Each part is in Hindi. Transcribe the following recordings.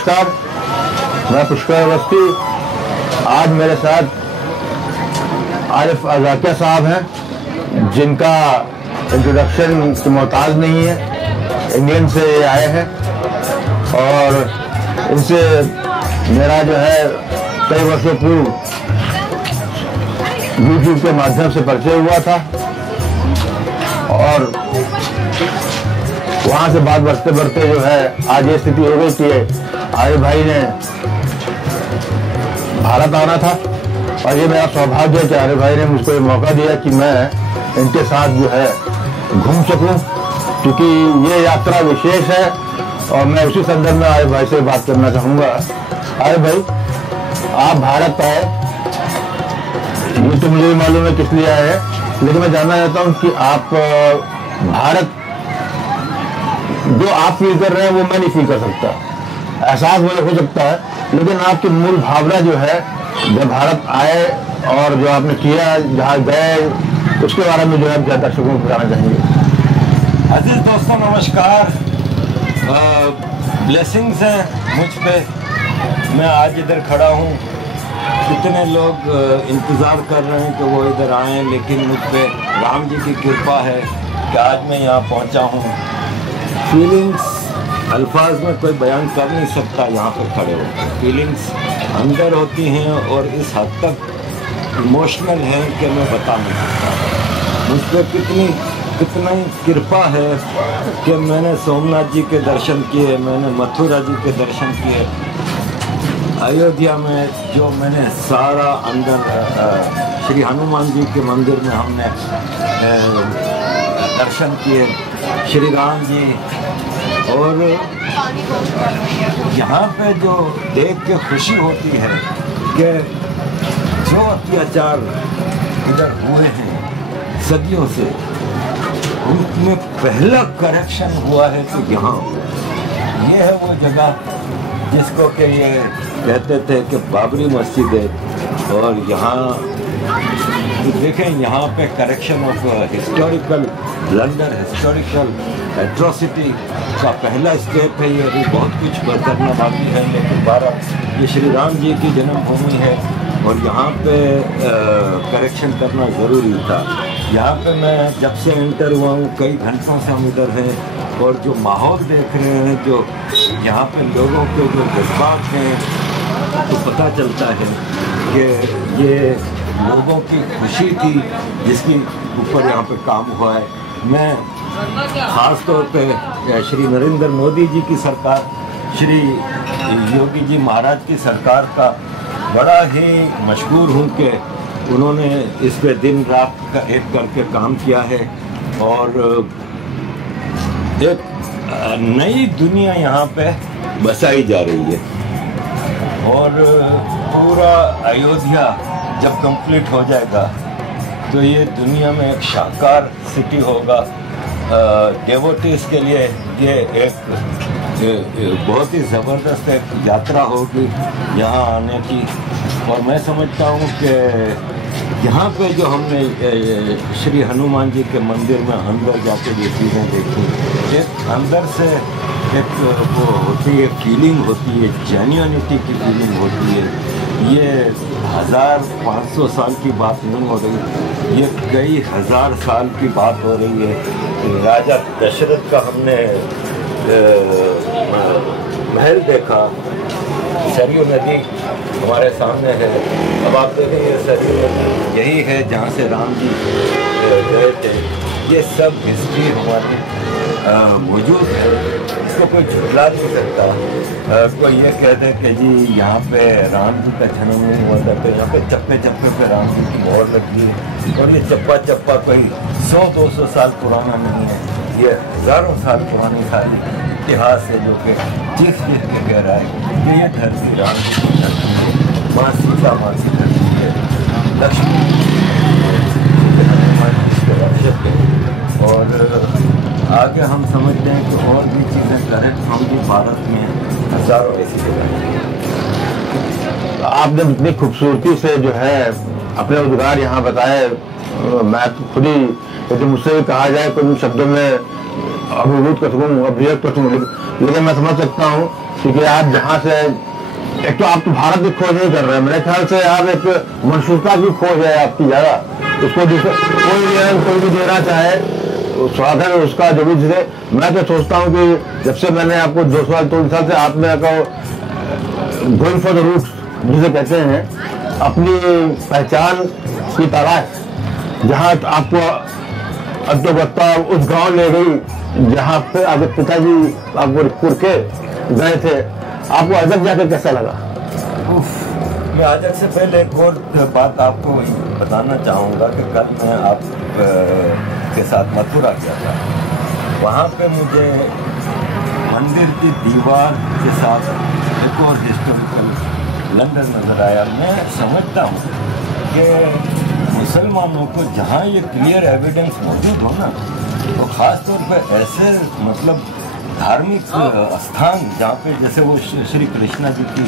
नमस्कार, मैं पुष्कर अवस्थी। आज मेरे साथ आरिफ अज़ाकिया साहब हैं, जिनका इंट्रोडक्शन की मोहताज नहीं है। इंग्लैंड से आए हैं और इनसे मेरा जो है कई वर्षों पूर्व यूट्यूब के माध्यम से परिचय हुआ था और वहाँ से बात बढ़ते बढ़ते जो है आज ये स्थिति हो गई कि आरिफ भाई ने भारत आना था और ये मेरा सौभाग्य है कि आरिफ भाई ने मुझको ये मौका दिया कि मैं इनके साथ जो है घूम सकूं, क्योंकि ये यात्रा विशेष है। और मैं उसी संदर्भ में आरिफ भाई से बात करना चाहूँगा। आरिफ भाई, आप भारत आए, ये तो मुझे भी मालूम है किस लिए आए हैं, लेकिन मैं जानना चाहता हूँ कि आप भारत जो आप फील कर रहे हैं वो मैं नहीं फील कर सकता। एहसास मुझे हो सकता है, लेकिन आपकी मूल भावना जो है जब भारत आए और जो आपने किया, जहाँ गए, उसके बारे में जो है क्या दर्शकों को बताना चाहेंगे। अजीज दोस्तों नमस्कार। ब्लेसिंग्स हैं मुझ पे, मैं आज इधर खड़ा हूँ। कितने लोग इंतज़ार कर रहे हैं कि वो इधर आएँ, लेकिन मुझ पे राम जी की कृपा है कि आज मैं यहाँ पहुँचा हूँ। फीलिंग्स अल्फाज में कोई बयान कर नहीं सकता। यहाँ पे खड़े होकर फीलिंग्स अंदर होती हैं और इस हद तक इमोशनल हैं कि मैं बता नहीं सकता। मुझ पर कितना ही कृपा है कि मैंने सोमनाथ जी के दर्शन किए, मैंने मथुरा जी के दर्शन किए, अयोध्या में जो मैंने सारा अंदर श्री हनुमान जी के मंदिर में हमने दर्शन किए, श्री राम जी। और यहाँ पे जो देख के खुशी होती है कि जो अत्याचार इधर हुए हैं सदियों से, उनमें पहला करेक्शन हुआ है तो यहाँ ये है वो जगह जिसको कि ये कहते थे कि बाबरी मस्जिद है। और यहाँ देखें, यहाँ पे correction of historical blunder, historical atrocity का पहला स्टेप है। ये अभी बहुत कुछ करना बाकी है, लेकिन 12 ये श्री राम जी की जन्मभूमि है और यहाँ पे करेक्शन करना ज़रूरी था। यहाँ पे मैं जब से एंटर हुआ हूँ, कई घंटों से हम इधर हैं और जो माहौल देख रहे हैं, जो यहाँ पे लोगों के जो जज्बात हैं, तो पता चलता है कि ये लोगों की खुशी थी जिसकी ऊपर यहाँ पे काम हुआ है। मैं ख़ास तौर पे श्री नरेंद्र मोदी जी की सरकार, श्री योगी जी महाराज की सरकार का बड़ा ही मशहूर हूँ कि उन्होंने इस पे दिन रात का एक करके काम किया है और एक नई दुनिया यहाँ पे बसाई जा रही है। और पूरा अयोध्या जब कंप्लीट हो जाएगा तो ये दुनिया में एक शाहकार सिटी होगा। डेवोटीज के लिए ये एक बहुत ही ज़बरदस्त एक यात्रा होगी यहाँ आने की। और मैं समझता हूँ कि यहाँ पे जो हमने श्री हनुमान जी के मंदिर में अंदर जाके जो चीज़ें देखी, एक अंदर से एक वो होती है, फीलिंग होती है, जेन्युइनिटी की फीलिंग होती है। ये 1500 साल की बात नहीं हो रही, ये कई हज़ार साल की बात हो रही है। राजा दशरथ का हमने महल देखा, सरयू नदी हमारे सामने है। अब आप देखें, ये सरयू नदी यही है जहाँ से राम जी गए थे। ये सब हिस्ट्री हमारी मौजूद है, इसको कोई झुठला नहीं सकता। कोई ये कहते हैं कि जी यहाँ पे राम जी का जन्म नहीं हुआ था, तो यहाँ पे चप्पे चप्पे पे राम जी की मोहर लगी है। और ये चप्पा चप्पा कोई 100-200 साल पुराना नहीं है, ये हज़ारों साल पुरानी सारी इतिहास है जो कि चीख के कह रहा है कि ये धरती राम जी की धरती है, माँ सीता माँ की धरती है, लक्ष्मी हनुमान जी के रक्षक है। और आगे हम समझते हैं कि और भी चीज़ें करेक्ट होंगी भारत में, हज़ारों ऐसी जगह। आपने इतनी खूबसूरती से जो है अपने उद्गार यहाँ बताए, मैं खुद ही यदि मुझसे भी कहा जाए कुछ शब्दों में अभिभूत कर सकूँ, अभिव्यक्त कर सकूँ, लेकिन मैं समझ सकता हूँ क्योंकि आप जहाँ से एक तो आप तो भारत की खोज नहीं कर रहे हैं, मेरे ख्याल से आप एक मनसूता की खोज है आपकी ज्यादा। उसको कोई भी देना चाहे स्वागत है उसका, जो भी जिसे मैं तो सोचता हूँ कि जब से मैंने आपको 2 साल 3 साल से आप में गोइंग फॉर द रूट्स जिसे कहते हैं, अपनी पहचान की तलाश, जहाँ आपको अद्वत्ता उस गांव ले गई जहाँ पे आपके पिताजी आपको कुरके गए थे, आपको अजब जाकर कैसा लगा? मैं अजब से पहले एक और बात आपको बताना चाहूँगा कि कल मैं आप के साथ मथुरा गया था। वहाँ पे मुझे मंदिर की दीवार के साथ एक और हिस्टोरिकल लंदन नज़र आया। मैं समझता हूँ कि मुसलमानों को जहाँ ये क्लियर एविडेंस मौजूद हो ना, तो ख़ास तौर पर ऐसे मतलब धार्मिक स्थान जहाँ पे जैसे वो श्री कृष्णा जी की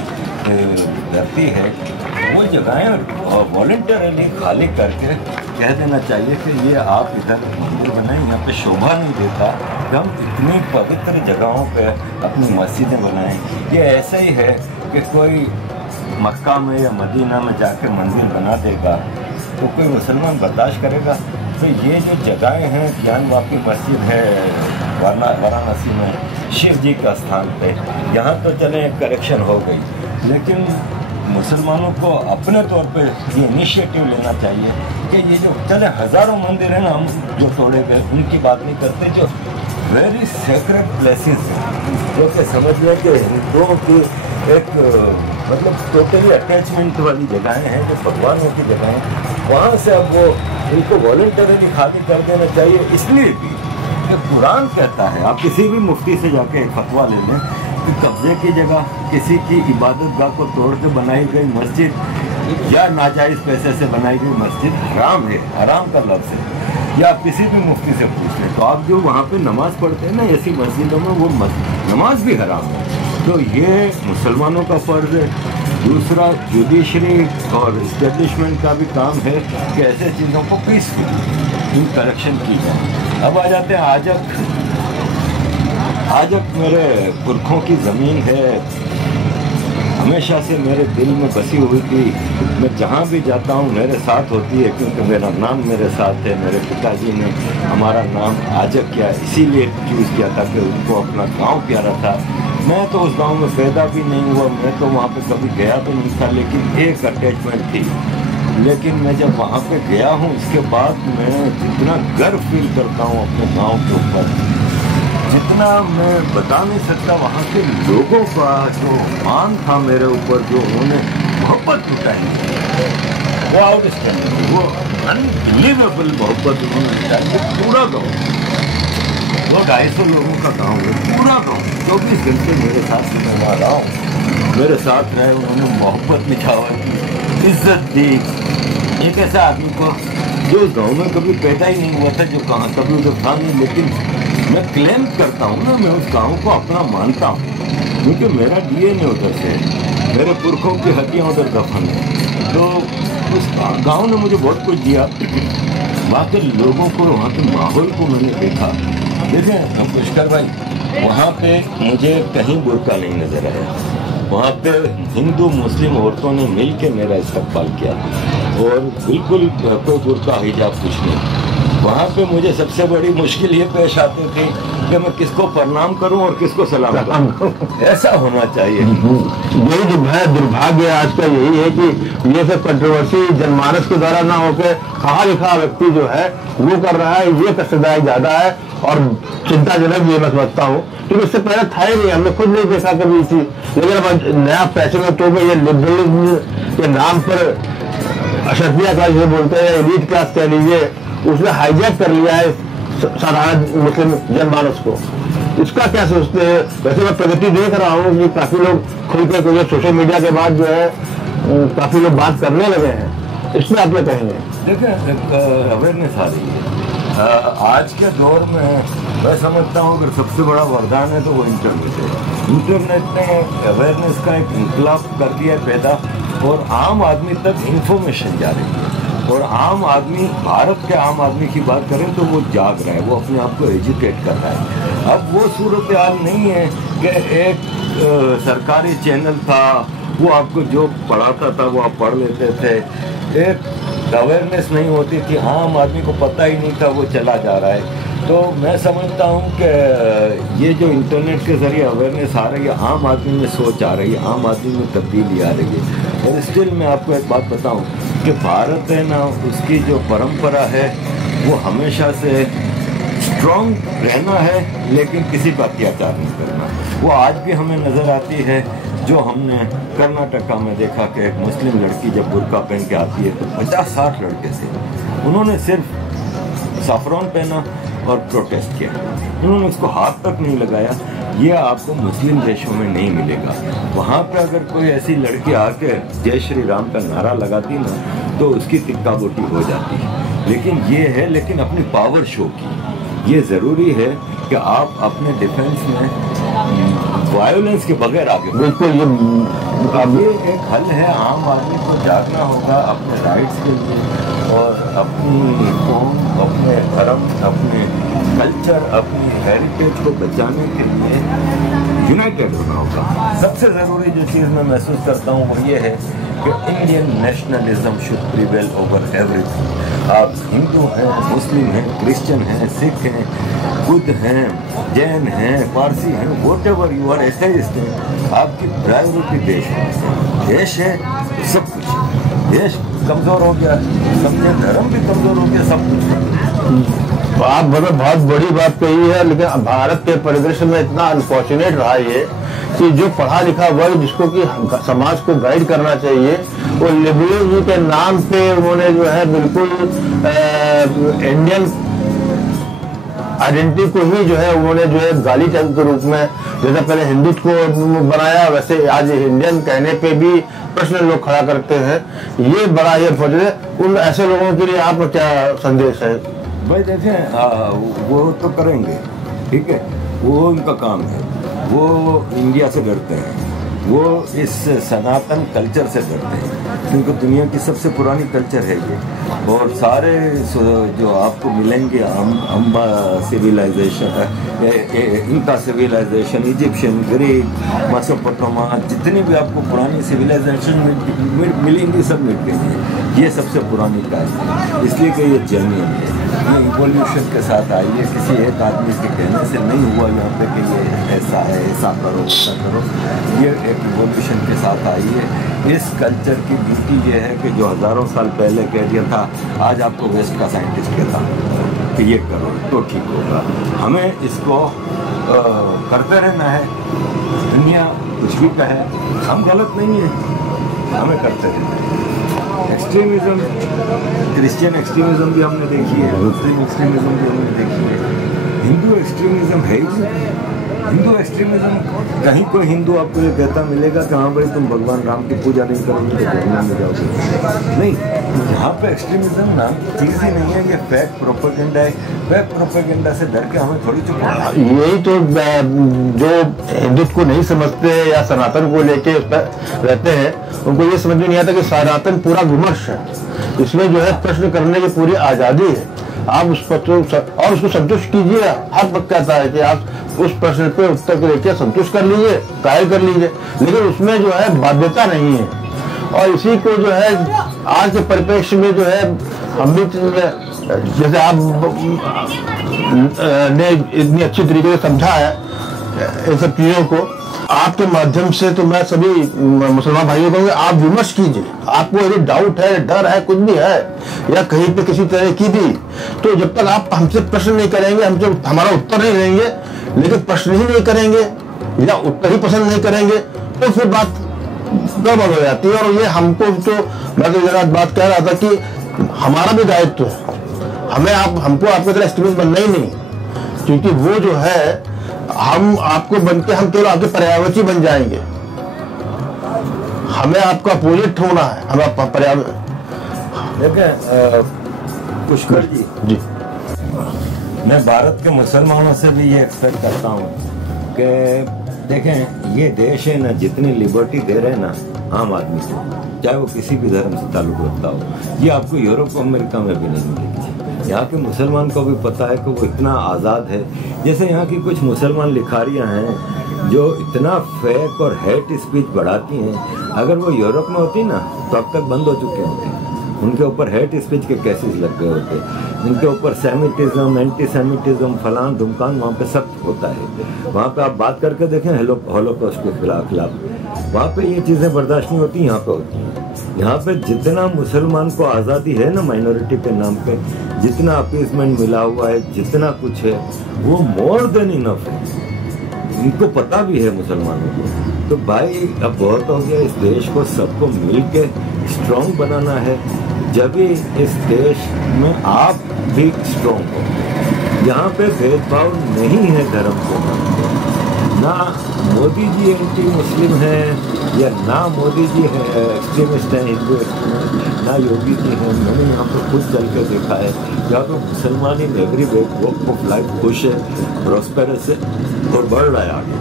धरती है, वो जगहें वॉलंटियरली खाली करके कह देना चाहिए कि ये आप इधर मंदिर बनाएं, यहाँ पे शोभा नहीं देता कि हम इतनी पवित्र जगहों पे अपनी मस्जिदें बनाएं। ये ऐसा ही है कि कोई मक्का में या मदीना में जाके मंदिर बना देगा तो कोई मुसलमान बर्दाश्त करेगा? तो ये जो जगहें हैं, ज्ञानवापी मस्जिद है वाराणसी में शिव जी का स्थान पे, यहाँ तो चले करेक्शन हो गई, लेकिन मुसलमानों को अपने तौर पे ये इनिशिएटिव लेना चाहिए कि ये जो चले हज़ारों मंदिर हैं ना हम जो तोड़े गए, उनकी बात नहीं करते, जो वेरी सेक्रेड प्लेसेस हैं, जो कि समझ लें कि हिंदुओं की एक मतलब टोटली अटैचमेंट वाली जगहें हैं, जो भगवानों की जगहें, वहाँ से अब वो इनको वॉलंटरली खाली कर देना चाहिए। इसलिए भी कि कुरान कहता है, आप किसी भी मुफ्ती से जाके एक फतवा ले लें कि कब्जे की जगह किसी की इबादत गाह को तोड़ के बनाई गई मस्जिद या नाजायज़ पैसे से बनाई गई मस्जिद हराम है, हराम का लफ्ज़ है। या आप किसी भी मुफ्ती से पूछ लें तो आप जो वहाँ पे नमाज़ पढ़ते हैं ना ऐसी मस्जिदों में, वो नमाज भी हराम है। तो ये मुसलमानों का फ़र्ज़ है। दूसरा, जुडिशरी और इस्टेब्लिशमेंट का भी काम है कि ऐसे चीज़ों को पीसफुली करेक्शन की जाए। अब आ जाते हैं आजक। आजक मेरे पुरखों की ज़मीन है, हमेशा से मेरे दिल में बसी हुई थी। मैं जहाँ भी जाता हूँ मेरे साथ होती है, क्योंकि मेरा नाम मेरे साथ है। मेरे पिताजी ने हमारा नाम आजक किया इसीलिए चूज़ किया था कि उनको अपना गांव प्यारा था। मैं तो उस गांव में पैदा भी नहीं हुआ, मैं तो वहाँ पे कभी गया तो नहीं था, लेकिन एक अटैचमेंट थी। लेकिन मैं जब वहाँ पे गया हूँ इसके बाद मैं जितना गर्व फील करता हूँ अपने गांव के ऊपर, जितना मैं बता नहीं सकता। वहाँ के लोगों का जो मान था मेरे ऊपर, जो उन्होंने मोहब्बत लुटाई, वो आउटस्टैंडिंग, वो अनबिलीवेबल मोहब्बत उन्होंने लुटाई। पूरा गाँव, वो 250 लोगों का गाँव है, पूरा गाँव 24 घंटे मेरे साथ मैं वहाँ रहा हूँ, मेरे साथ रहे, उन्होंने मोहब्बत निछावर की, इज्जत दी। एक ऐसा आदमी को जो उस गाँव में कभी पैदा ही नहीं हुआ था, जो कहाँ कभी उधर था नहीं, लेकिन मैं क्लेम करता हूँ ना, मैं उस गाँव को अपना मानता हूँ, क्योंकि मेरा डीएनए उधर से है, मेरे पुरखों की हड्डियाँ उधर दफन है। तो उस गाँव ने मुझे बहुत कुछ दिया। वहाँ के लोगों को, वहाँ के माहौल को मैंने देखा। देखिए पुष्कर भाई, वहाँ पे मुझे कहीं बुर्का नहीं नज़र आया। वहाँ पे हिंदू मुस्लिम औरतों ने मिल के मेरा इस्तकबाल किया और बिल्कुल कोई बुर्का हिजाब कुछ नहीं। वहाँ पे मुझे सबसे बड़ी मुश्किल ये पेश आती थी कि मैं किसको प्रणाम करूं और किसको सलाम करूं। ऐसा होना चाहिए। यही जो है दुर्भाग्य आज का यही है कि ये सब कंट्रोवर्सी जनमानस के द्वारा ना होकर कहा लिखा व्यक्ति जो है वो कर रहा है, ये कसदाई ज्यादा है और चिंताजनक ये मैं समझता हूँ, क्योंकि इससे पहले था ही नहीं, हमने खुद नहीं देखा कभी इसी। लेकिन अब नया फैशन तो ये लिबरलिज्म के नाम पर अशरफिया क्लास जो बोलते हैं, एलीट क्लास कह लीजिए, उसने हाईजैक कर लिया है साधारण मुस्लिम जनमानस को। इसका क्या सोचते हैं? वैसे मैं प्रगति देख रहा हूँ कि काफी लोग खुलकर सोशल मीडिया के बाद जो है काफी लोग बात करने लगे हैं, इसमें आप क्या कहेंगे? देखिए, अवेयरनेस आ रही है आज के दौर में। मैं समझता हूँ अगर सबसे बड़ा वरदान है तो वो इंटरनेट है। इंटरनेट ने अवेयरनेस का एक इनकलाब कर दिया पैदा, और आम आदमी तक इंफॉर्मेशन जा रही है। और आम आदमी, भारत के आम आदमी की बात करें तो वो जाग रहा है, वो अपने आप को एजुकेट कर रहा है। अब वो सूरत हाल नहीं है कि एक सरकारी चैनल था, वो आपको जो पढ़ाता था वो आप पढ़ लेते थे। एक अवेयरनेस नहीं होती थी, आम आदमी को पता ही नहीं था वो चला जा रहा है। तो मैं समझता हूँ कि ये जो इंटरनेट के ज़रिए अवेयरनेस आ रही है, आम आदमी में सोच आ रही है, आम आदमी में तब्दीली आ रही है। और स्टिल मैं आपको एक बात बताऊँ कि भारत है ना, उसकी जो परंपरा है वो हमेशा से स्ट्रॉन्ग रहना है, लेकिन किसी पर अत्याचार नहीं करना। वो आज भी हमें नज़र आती है। जो हमने कर्नाटका में देखा कि एक मुस्लिम लड़की जब बुर्का पहन के आती है तो 50-60 लड़के थे, उन्होंने सिर्फ साफरान पहना और प्रोटेस्ट किया, उन्होंने उसको हाथ तक नहीं लगाया। ये आपको मुस्लिम देशों में नहीं मिलेगा। वहाँ पे अगर कोई ऐसी लड़की आके जय श्री राम का नारा लगाती ना तो उसकी टिक्का बोटी हो जाती है। लेकिन ये है, लेकिन अपनी पावर शो की। ये ज़रूरी है कि आप अपने डिफेंस में वायोलेंस के बगैर आगे। बिल्कुल, ये एक हल है। आम आदमी को जागना होगा अपने राइट्स के लिए और अपनी कौम, अपने धर्म, अपने कल्चर, अपनी हेरिटेज को बचाने के लिए यूनाइटेड होना होगा। सबसे ज़रूरी जो चीज़ मैं महसूस करता हूँ वो ये है कि Indian nationalism should prevail over everything. आप हिंदू हैं, मुस्लिम हैं, क्रिश्चियन हैं, सिख हैं, बुद्ध हैं, जैन हैं, पारसी हैं, whatever you are, atheist हैं, आपकी प्रायोरिटी देश है। देश है तो सब कुछ। देश कमज़ोर हो गया, समझे, धर्म भी कमज़ोर हो गया, सब कुछ। तो आप मतलब बहुत बड़ी बात कही है, लेकिन भारत के परिदृश्य में इतना अनफॉर्चुनेट रहा ये कि जो पढ़ा लिखा वर्ग जिसको कि समाज को गाइड करना चाहिए, वो लिबरलिज्म के नाम पे उन्होंने जो है बिल्कुल इंडियन आइडेंटिटी को ही जो है उन्होंने जो है गाली के रूप में, जैसे पहले हिंदुत्व को बनाया, वैसे आज इंडियन कहने पे भी प्रश्न लोग खड़ा करते हैं। ये बड़ा ही अनफॉर्चुनेट। उन ऐसे लोगों के लिए आपका क्या संदेश है? भाई देखें, वो तो करेंगे, ठीक है, वो उनका काम है। वो इंडिया से डरते हैं, वो इस सनातन कल्चर से डरते हैं, क्योंकि दुनिया की सबसे पुरानी कल्चर है ये। और सारे जो आपको मिलेंगे अम्बा सिविलाइजेशन, इनका सिविलाइजेशन, इजिप्शियन, ग्रीक, मेसोपोटामिया, जितनी भी आपको पुरानी सिविलाइजेशन मिलेंगी सब मिल गई हैं। ये सबसे पुरानी का है, इसलिए कि ये जेन्युइन है। ये इवोल्यूशन के साथ आई है, किसी एक आदमी के कहने से नहीं हुआ यहाँ पे कि ये ऐसा है, ऐसा करो, ऐसा करो। ये एक इवोल्यूशन के साथ आई है। इस कल्चर की ब्यूटी ये है कि जो हज़ारों साल पहले कह दिया था, आज आपको वेस्ट का साइंटिस्ट कहता कि ये करो तो ठीक होगा। हमें इसको करते रहना है। दुनिया कुछ भी कहे, हम गलत नहीं है, हमें करते रहना है। एक्सट्रीमिज़म, क्रिश्चियन एक्सट्रीमिज़म भी हमने देखी है, मुस्लिम एक्सट्रीमिज़म भी हमने देखी है, हिंदू एक्सट्रीमिज़म है ही। हिंदू एक्सट्रीमिज़म, कहीं कोई हिंदू आपको ये कहता मिलेगा कि हाँ भाई तुम भगवान राम की पूजा नहीं करोगे तो जहन्नम में जाओगे। नहीं, यहाँ पे एक्सट्रीमिज़म नाम की चीज़ ही नहीं है, ये फैक्ट प्रोपेगेंडा है। फैक्ट प्रोपेगेंडा से डर के हमें थोड़ी चुप होना है। यही तो जो हिंदुत्व को नहीं समझते या सनातन को लेके उस पर रहते हैं, उनको ये समझ में नहीं आता कि सनातन पूरा विमर्श है, इसमें जो है प्रश्न करने की पूरी आज़ादी है। आप उस पर और उसको संतुष्ट कीजिए। हर वक्त कहता है कि आप उस प्रश्न पे उत्तर को लेकर संतुष्ट कर लीजिए, कायल कर लीजिए, लेकिन उसमें जो है बाध्यता नहीं है। और इसी को जो है आज के परिप्रेक्ष्य में जो है हम भी, जैसे आप ने इतनी अच्छी तरीके से समझा है इन सब चीज़ों को, आपके माध्यम से तो मैं सभी मुसलमान भाइयों को कहूँगा, आप विमर्श कीजिए। आपको यदि डाउट है, डर है, कुछ भी है, या कहीं पे किसी तरह की भी, तो जब तक आप हमसे प्रश्न नहीं करेंगे, हमसे हमारा उत्तर नहीं देंगे, लेकिन प्रश्न ही नहीं करेंगे या उत्तर ही पसंद नहीं करेंगे, तो फिर बात गड़बड़ हो जाती है। और ये हमको तो, मैं तो जरा बात कह रहा था कि हमारा भी दायित्व है, हमको आपकी तरह एक्सट्रीमिस्ट बनना ही नहीं, क्योंकि वो जो है हम आपको बनके हम केवल आपके पर्यावरण बन जाएंगे। हमें आपका अपोजिट होना है, हमें पर्यावरण। देखें पुष्कर जी, मैं भारत के मुसलमानों से भी ये एक्सपेक्ट करता हूँ कि देखें, ये देश है ना, जितनी लिबर्टी दे रहे हैं ना आम आदमी को, चाहे वो किसी भी धर्म से ताल्लुक रखता हो, ये आपको यूरोप अमेरिका में भी नहीं मिलेगी। यहाँ के मुसलमान को भी पता है कि वो इतना आज़ाद है। जैसे यहाँ की कुछ मुसलमान लिखारियाँ हैं जो इतना फेक और हेट स्पीच बढ़ाती हैं, अगर वो यूरोप में होती ना तो अब तक बंद हो चुके होते हैं। उनके ऊपर हेट स्पीच के केसेस लग गए होते, उनके ऊपर सेमिटिज्म, एंटी सेमिटिज्म, फलान धुमकान वहाँ पे सब होता है। वहाँ पे आप बात करके देखें हॉलोकॉस्ट के खिलाफ, वहाँ पे ये चीज़ें बर्दाश्त नहीं होती, यहाँ पे होती हैं। यहाँ पे जितना मुसलमान को आज़ादी है ना माइनॉरिटी के नाम पे, जितना अपीसमेंट मिला हुआ है, जितना कुछ है, वो मोर देन इनफ है। इनको पता भी है मुसलमानों को। तो भाई अब बहुत हो गया, इस देश को सबको मिल के स्ट्रॉन्ग बनाना है, जब ही इस देश में आप भी स्ट्रॉन्ग हो। यहाँ पे भेदभाव नहीं है धर्म को, ना मोदी जी एंटी मुस्लिम हैं या ना मोदी जी है एक्सट्रीमिस्ट हैं, हिंदू एक्सट्रीमिस्ट, ना योगी जी हैं। मैंने यहाँ पर खुद चल के देखा है, यहाँ तो मुसलमान in every walk of life खुश है, प्रॉस्पेरस है और बढ़ रहा है आगे।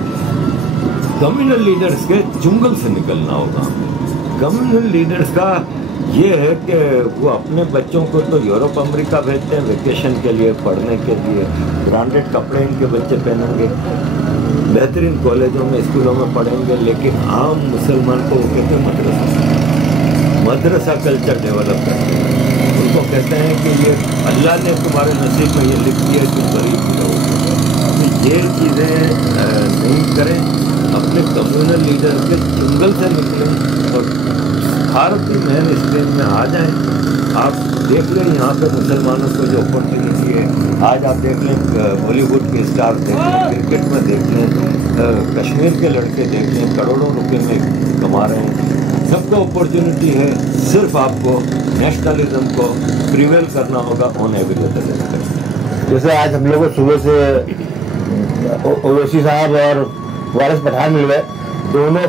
कम्युनल लीडर्स के चुंगल से निकलना होगा। कम्युनल लीडर्स का ये है कि वो अपने बच्चों को तो यूरोप अमेरिका भेजते हैं वेकेशन के लिए, पढ़ने के लिए, ब्रांडेड कपड़े इनके बच्चे पहनेंगे, बेहतरीन कॉलेजों में स्कूलों में पढ़ेंगे, लेकिन आम मुसलमान को वो कहते हैं मदरसा कल्चर डेवलप करते हैं। उनको कहते हैं कि ये अल्लाह ने तुम्हारे नसीब में ये लिख दिया कि गरीब लोग, तो ये चीज़ें नहीं करें, अपने कम्युनल लीडर के चुंगल से निकलें और भारत की मेन स्ट्रीम में आ जाएं। आप देख लें यहाँ पे मुसलमानों को जो अपॉर्चुनिटी है, आज आप देख लें बॉलीवुड के स्टार देख लें, क्रिकेट में देख लें, कश्मीर के लड़के देख लें, करोड़ों रुपए में कमा रहे हैं, सबको अपॉर्चुनिटी है। सिर्फ आपको नेशनलिज्म को प्रिवेल करना होगा ऑन एवरी अदर एस्पेक्ट। जैसे आज हम लोग को सुबह से ओवैसी साहब और वारिस पठान मिल गए, दोनों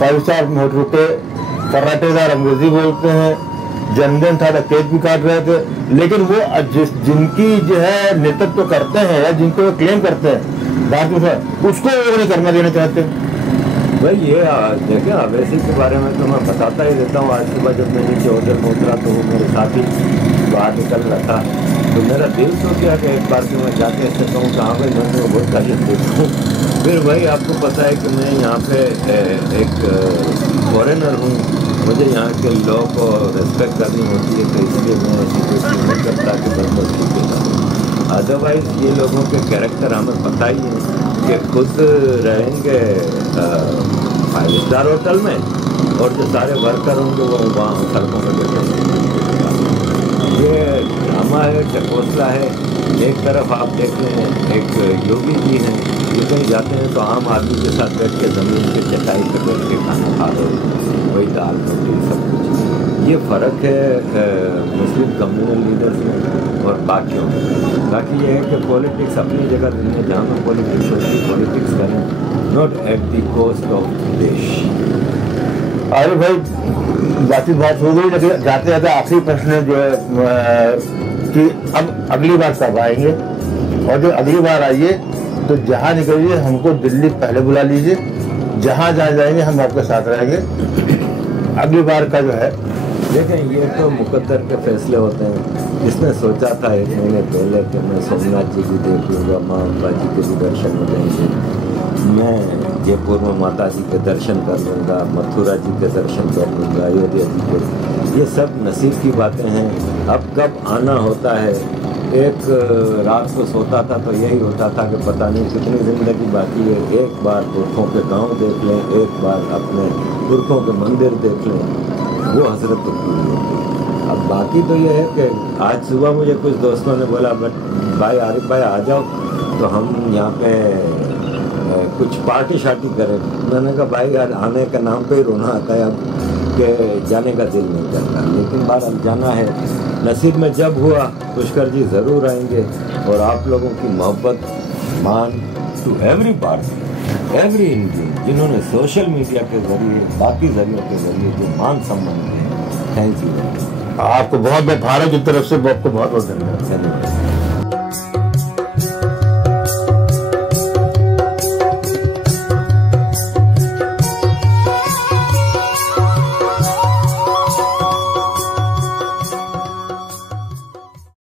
5 स्टार होटल पे फर्राटेदार अंग्रेजी बोलते हैं, जनधन था केक भी काट रहे थे, लेकिन वो जिनकी जो है नेतृत्व तो करते हैं या जिनको वो क्लेम करते हैं बात उसको वो नहीं करना देना चाहते। भाई ये देखें, अवैसी के बारे में तो मैं बताता ही रहता हूँ। आज सुबह जब मैं नीचे होटल में उतरा तो वो मेरे साथी बाहर निकल रहा था, तो मेरा दिल तो क्या कि एक बार मैं जाके ऐसे कहूँ कहाँ पर मैं बहुत तारीफ देखूँ। फिर भाई आपको पता है कि मैं यहाँ पे एक फॉरेनर हूँ, मुझे यहाँ के लॉ को रेस्पेक्ट करनी होती है, तो इसलिए मैं ऐसी कोई चीज़ नहीं करता कि बंदोबस्ती के साथ। अदरवाइज़ ये लोगों के कैरेक्टर हमें पता ही है कि खुद रहेंगे 5 स्टार होटल में और जो सारे वर्कर होंगे वो वहाँ सड़कों पर बैठे। ये ड्रामा है, टकोसला है। एक तरफ आप देख लें एक योगी जी हैं, ये कहीं जाते हैं तो आम आदमी के साथ बैठ के ज़मीन के चटाई पर बैठ के खाना खा रहे, वही दाल रोटी सब कुछ। ये फ़र्क है मुस्लिम कम्युनल लीडर्स में और बाकियों में। बाकी ये है कि पॉलिटिक्स अपनी जगह दुनिया जहाँ पर पॉलिटिक्स होती है पॉलिटिक्स करें, not at the cost of देश। अरे भाई बात हो गई, लेकिन जाते जाते आखिरी प्रश्न जो है कि अब अगली बार कब आएंगे, और जो अगली बार आइए तो जहाँ निकलिए हमको दिल्ली पहले बुला लीजिए, जहाँ जाएंगे हम आपके साथ रहेंगे। अगली बार का जो है देखें, ये तो मुकद्दर के फैसले होते हैं। इसने सोचा था 1 महीने पहले कि मैं सोमनाथ जी भी देख लूँगा, माँ अम्बा जी के भी दर्शन हो जाएंगे, मैं जयपुर में माता जी के दर्शन कर लूँगा, मथुरा जी के दर्शन कर लूँगा, अयोध्या जी के। ये सब नसीब की बातें हैं। अब कब आना होता है, एक रात को सोता था तो यही होता था कि पता नहीं कितनी ज़िंदगी बाकी है। एक बार पुरखों के गांव देख लें, एक बार अपने पुरखों के मंदिर देख लें, वो हसरत तो पूरी होती है। अब बाकी तो ये है कि आज सुबह मुझे कुछ दोस्तों ने बोला भाई आरिफ भाई आ जाओ तो हम यहाँ पे कुछ पार्टी शार्टी करें। मैंने कहा भाई यार आने का नाम पे ही रोना आता है अब कि जाने का दिल नहीं करता, लेकिन बार अब जाना है। नसीब में जब हुआ पुष्कर जी ज़रूर आएंगे और आप लोगों की मोहब्बत मान to every party, every Indian जिन्होंने सोशल मीडिया के जरिए बाकी जरिए के जरिए जो मान सम्मान दिए, थैंक यू। आपको बहुत बहुत भारत की तरफ से आपको बहुत बहुत धन्यवाद।